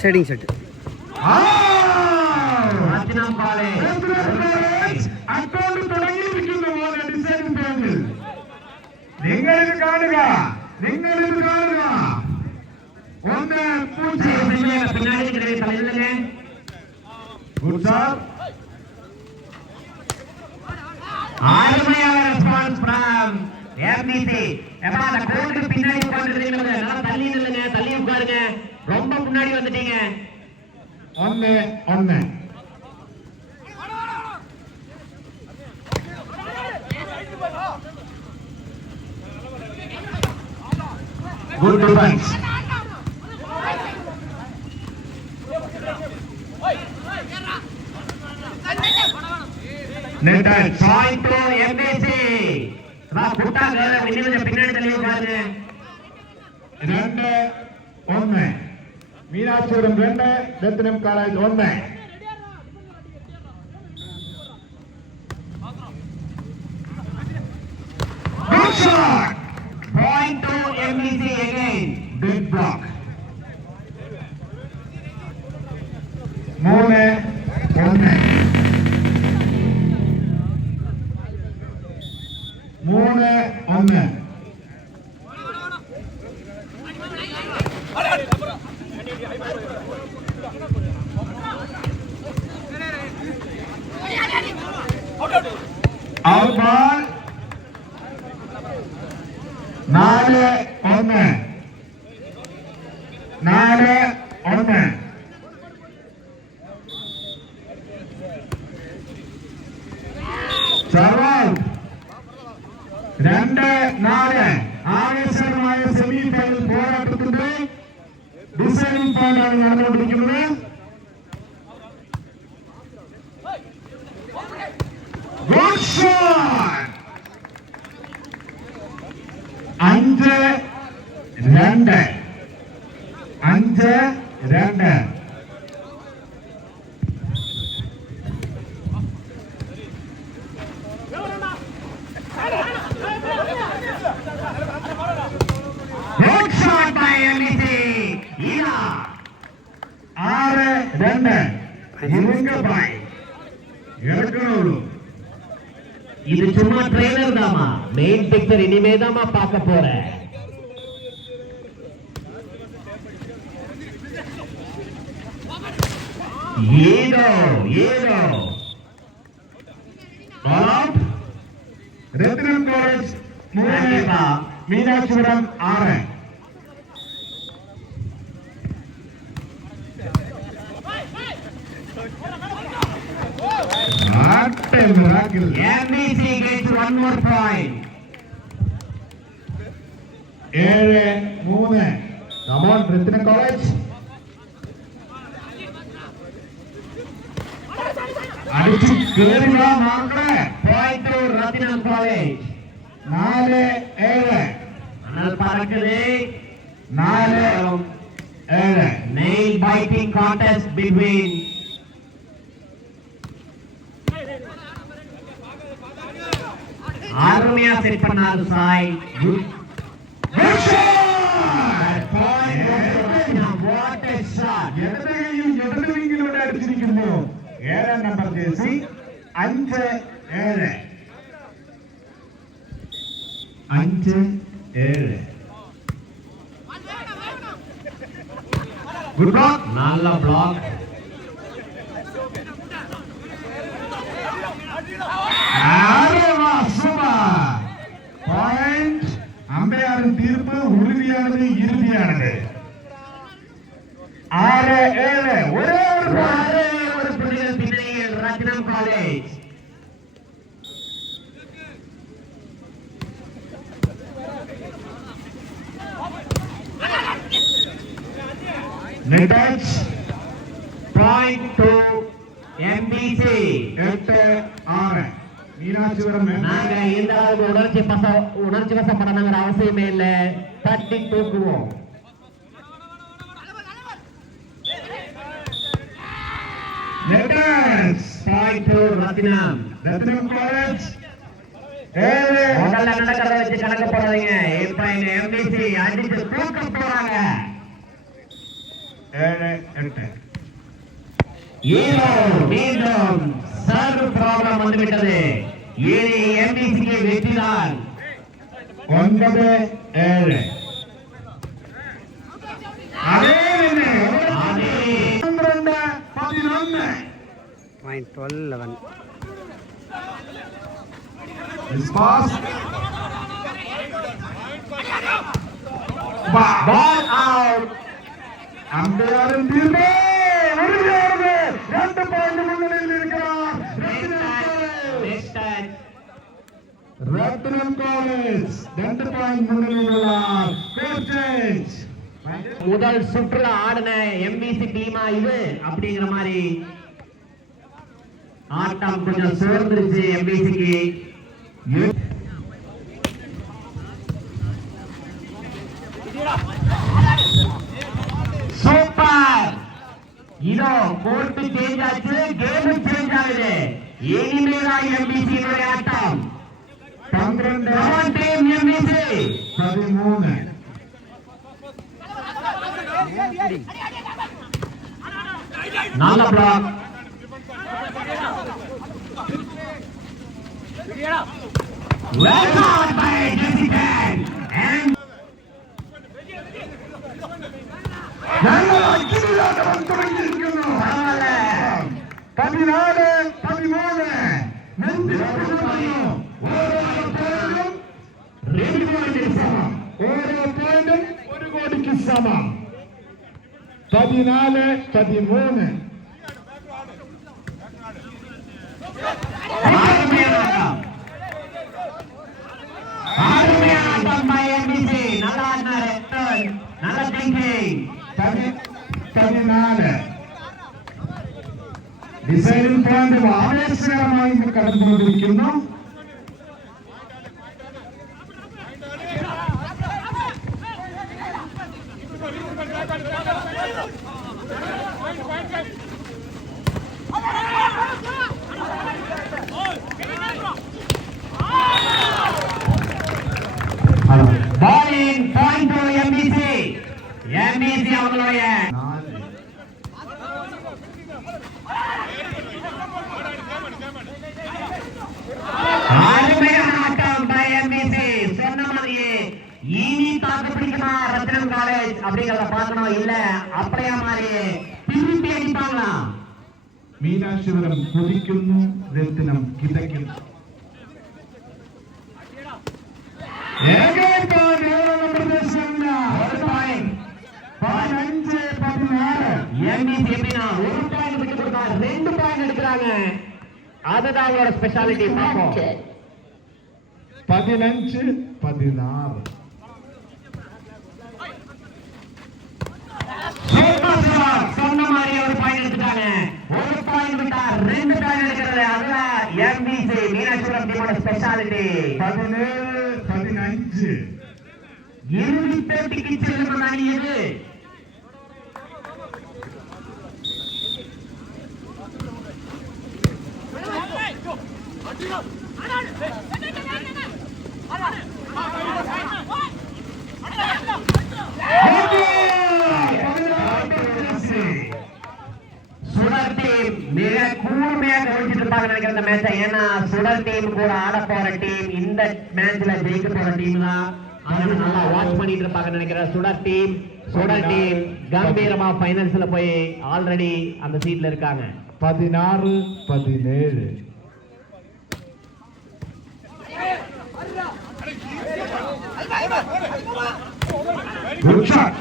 Setting set നിങ്ങൾക്ക് കാണുക നിങ്ങൾക്ക് കാണുക ഒന്ന് ഗുഡ് സാർ ஆறுமையான ரெஸ்பான்ஸ் ஃப்ரம் எம்இசி. எப்பா அந்த கோலுக்கு பின்னாடி உட்கார்ந்துட்டீங்க, நல்லா தள்ளி நில்லுங்க, தள்ளி உட்காருங்க, ரொம்ப முன்னாடி வந்துட்டீங்க. ஒன்னு ஒன்னு good defense. Net point to MBC. வா குட்டாங்க வெளியில பின்னாடி தள்ளி உட்காருங்க. 2-1 மீனாட்சிபுரம் 2 ரத்தினம் college 1. Good shot. Point to MBC again. Big block. 3-1. 3-1. Out ball. 4-1. 4-1. Serve. 2-4. ആവേശകരമായ സെമി ഫൈനൽ പോരാട്ടത്തിന്റെ ഡിസൈഡിംഗ് പോയിന്റാണ് നടന്നുകൊണ്ടിരിക്കുന്നത്. Good shot. 5-2. 5-2. Good shot by MBC. Ila. 6-2. இவங்க பாய் இறக்கணும். இது சும்மா ட்ரெய்லர் தாமா, மெயின் பிக்சர் இனிமே தாமா பார்க்க போறேன். ஏதோ ரத்தினம் college 3 Meenakshipuram 6. MBC gets one more point. 7-3. Come on, Ratinan College. அடிச்சு கேரிவா மாங்கற. Point to Ratinan College. 4-7. அனல் பறக்குது. 4-7. Nail biting contest between அருமையா செட் பண்ணாரு Sai. Good shot. What a shot. இடது விங்கிலோட அடிச்சிருக்கிறோம். 7 நம்பர் ஜெர்சி 5-7. 5-7. Good block. நல்ல block. பாயிண்ட். அம்பையாரின் தீர்ப்பு உறுதியானது, இறுதியானது. 6-7. ஒரே ஒரு புள்ளிகள் பின்னையில் Rathinam college. Net touch. Point to MBC. 8-6. Meenakshipuram நாங்க இந்த அளவுக்கு உணர்ச்சி வசப்படணுங்கிற அவசியமே இல்லை, தட்டி தூக்குவோம். Net touch. Point to Rathinam. Rathinam college. முதல்ல நடக்கிறத வச்சு கணக்கு போடாதீங்க. இப்ப இந்த MBC அடிச்சு தூக்க போறாங்க. 7-8. ஏதோ மீண்டும் சர்வ் ப்ராப்ளம் வந்துவிட்டது. இனி எம்பிசிக்கு வெற்றிதான். 9-7. அதே 12-11. Point 12-11. This pass. Ball out. அம்பையாரின் தீர்ப்பு உறுதியானது. 2 பாயிண்ட் முன்னிலையில் இருக்கிறார் ரத்தினம் காலேஜ். 2 பாயிண்ட் முன்னிலையில் உள்ளார். Coach change. முதல் சுற்றுல ஆடின எம்பிசி டீமா இது அப்படிங்கிற மாதிரி ஆட்டம் கொஞ்சம் சோர்ந்துருச்சு எம்பிசிக்கு. சூப்பர். இதோ கோர்ட் சேஞ்ச் ஆச்சு, கேம் சேஞ்ச் ஆகுது. இனிமேதான் எம்பிசி ஆட்டம். 12-13. நல்ல black. Well done by Jesse Pan. And ഞങ്ങൾ അഗ്നിരാജനം തുടങ്ങിയിരിക്കുന്നു. 14-13. നെഞ്ചിൽ പിടിക്കുന്നു. ഓരോ പോയിന്റും 2 കോടിക്ക് സമം. ഓരോ പോയിന്റും 1 കോടിക്ക് സമം. 14-13. அருமையான ஆட்டம் by MBC. நல்லா ஆடினாரு. நல்ல thinking. 14. ഡിസൈനിംഗ് പോയിന്റ് ആവേശകരമായി കടന്നുകൊണ്ടിരിക്കുന്നു. Bowling point to MBC. MBC அவங்களுடைய அருமையான ஆட்டம் by MBC. சொன்ன மாதிரியே இனி தாக்கு பிடிக்குமா ரத்தினம் காலேஜ் அப்படிங்கறத பார்க்கணும். இல்ல அப்படியே மாதிரி திருப்பி அடிப்பாங்களா? മീനാക്ഷിപുരം കുതിക്കുന്നു, രത്തിനം കിതയ്ക്കുന്നു. அதுதான் அவங்களோட ஸ்பெஷாலிட்டி. 15-16. சொன்ன மாதிரி ஒரு பாயிண்ட் எடுத்துட்டாங்க. ஒரு பாயிண்ட் விட்டா 2 பாயிண்ட் எடுக்கிறது. அதுதான் எம்பிசி மீனாட்சிபுரம் டீமோட ஸ்பெஷாலிட்டி. 17-15. இறுதி போட்டிக்கு செல்லும் அணி இது. சுடர் டீம் மிக கூர்மையா கவனிச்சுட்டு இருப்பாங்க நினைக்கிற இந்த மேட்சை. ஏன்னா சுடர் டீம் கூட ஆட போற டீம், இந்த மேட்ச்ல ஜெயிக்க போற டீம் தான். அதனால நல்லா வாட்ச் பண்ணிட்டு இருப்பாங்க நினைக்கிறேன் சுடர் டீம். சுடர் டீம் கம்பீரமா ஃபைனல்ஸ்ல போய் ஆல்ரெடி அந்த சீட்ல இருக்காங்க. 16-17. Good shot.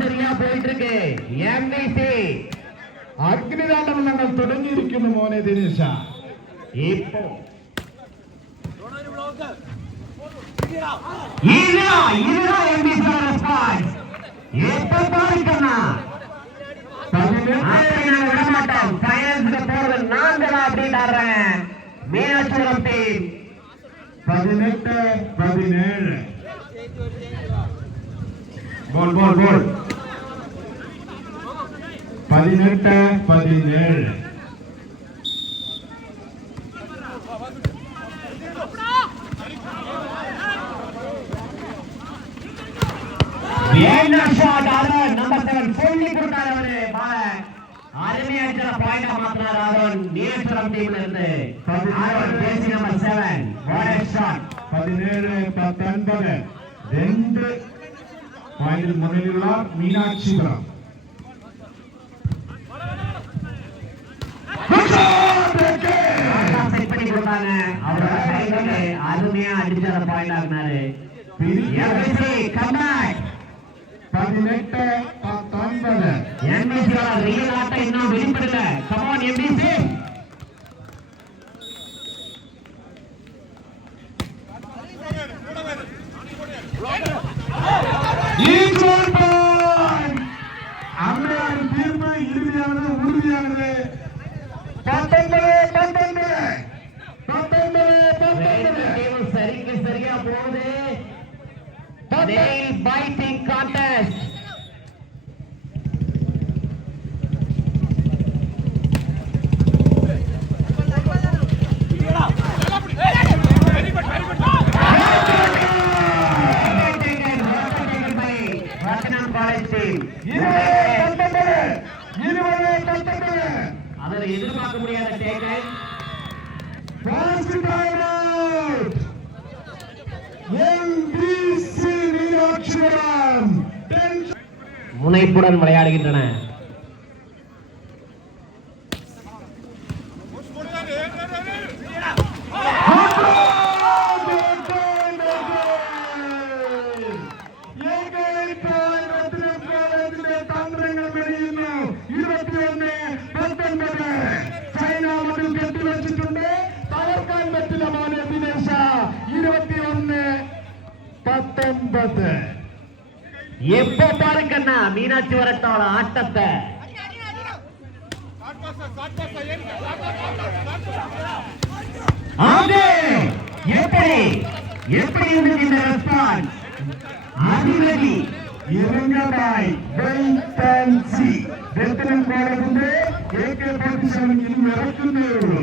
சரியா போயிட்டு இருக்கு எம்பிசி. അഗ്നിരാണ്ടം ഞങ്ങൾ തുടങ്ങിയിരിക്കുന്നു മോനെ ദിനേശ. இப்போ இதுதான் எம்பிசி ரெஸ்பான்ஸ். எப்ப பாருக்கண்ணா விட மாட்டோம். ஃபைனல்ஸ்க்கு போறது நாங்க தான் அப்படின்னு ஆடுறாங்க மீனாட்சிபுரம் டீம். 18-17. Ball. 18-17. என்ன ஷாட் ஆரோன் நம்பர் 7 சொல்லி கொடுத்தார் அவரு பால அருமையான பாயிண்ட் மாத்தினார் ஆரோன் நேசரம் டீம்ல இருந்து Aaron jersey number 7 what a shot 17-19 2 point முன்னிலையுள்ள மீனாட்சிபுரம் செட் பண்ணி கொடுத்தாங்க அவரோட சைடுல அருமையா அடிச்ச பாயிண்ட் ஆகுனாரு MSC come back 18-19 MSC real ஆட்டம் இன்னும் வெளிப்படல come on MSC equal point அம்மையார் தீர்ப்பு இறுதியானது உறுதியானது 19-19 சரிக்கு சரியா போகுது nail biting contest அதில் எதிர்பார்க்க முடியாத டேக்கல் முனைப்புடன் விளையாடுகின்றன ചൈന മതിൽ കെട്ടിവെച്ചിട്ടുണ്ട് തകർക്കാൻ പറ്റില്ല മോനെ ദിനേശ 21-19 எப்ப பாருங்கண்ணா மீனாட்சி வரட்டோட ஆட்டத்தை எப்படி இருந்தது இந்த ரெஸ்பான்ஸ் அதிரடி ഇറങ്ങായി വെയിറ്റ് വെത്തനം കോളേജിന്റെ AK-47 ഇനി ഇറക്കുന്നേ ഉള്ളൂ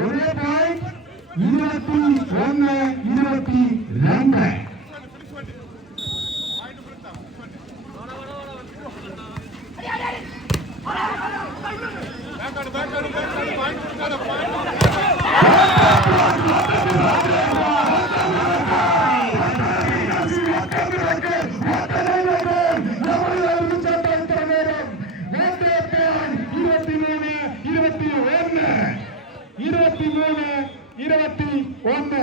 ഒരേ പോയിന്റ് 21-22 23-21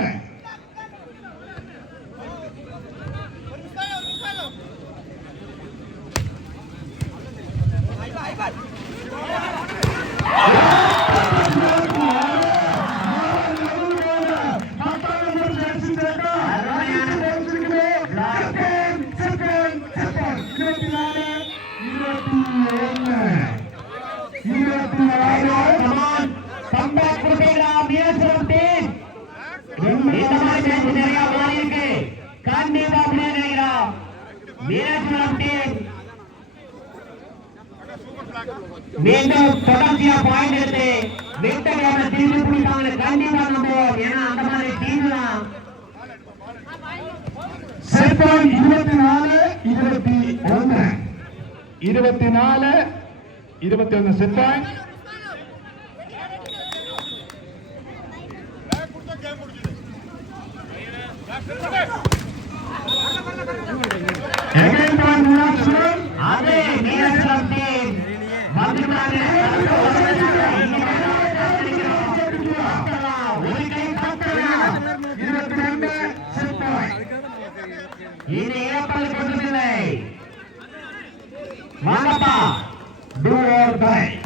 மீண்டும் தொடர்ச்சியா பாயிண்ட் எடுத்து விக்டரியான தீர்வு பிடிப்பாங்க கண்டிப்பா நம்புவோம். ஏன்னா அந்த மாதிரி டீம் தான் செட் பாயிண்ட் 24-21 செட் பாயிண்ட் அதே மீனாட்சி டீம் வந்து போறாங்க. ஒரு கை பத்தலாம். 22 set point. இது ஏப்பல் கொண்டதில்லை. வாங்கப்பா Do or die.